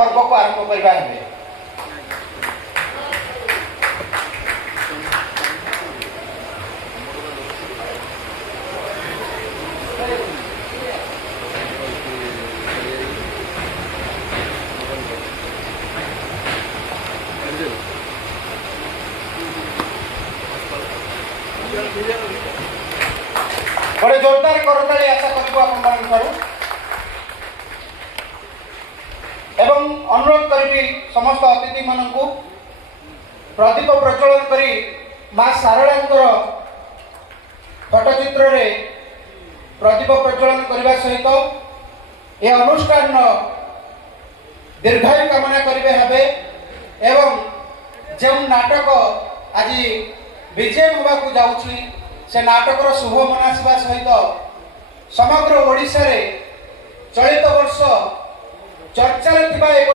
पर्व को आरंभ करवा है। बड़े जोरदार करताली आशा कर एवं अनुरोध करी समस्त अतिथि मान प्रदीप प्रज्वलन करी माँ सारला फटचित्र रे प्रदीप प्रज्वलन करने सहित यह अनुष्ठान दीर्घायु कामना करेंगे हेबे एवं जो नाटक आज विजय होगा जाऊँगी से नाटकर शुभ मनासिबा सहित समग्र ओडिशा रे चलित वर्ष चर्चा